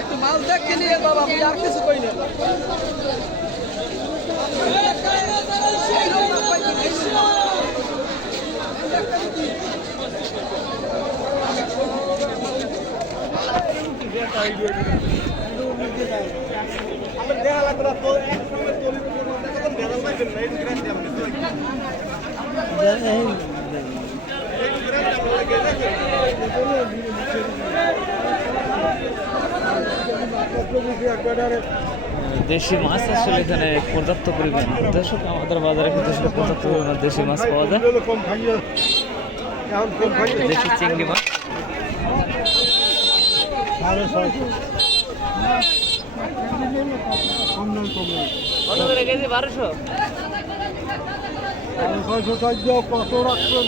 একটু মাল দেখে নিয়ে বাবা, আমি আর কিছু কই না। দেখা লাগবে না তো, একসঙ্গে তৈরি করবো, তখন ভেজাল পাইবেন না, এই গ্রান্টি আপনি দেশি মাছ আসলে এখানে পর্যাপ্ত পরিমাণ। দর্শক, আমাদের বাজারে কিন্তু আসলে পর্যাপ্ত পরিমাণ দেশি মাছ পাওয়া যায়। দেশি চিংড়ি মাছ কত করে কেজি? 1200। কত রাখবেন?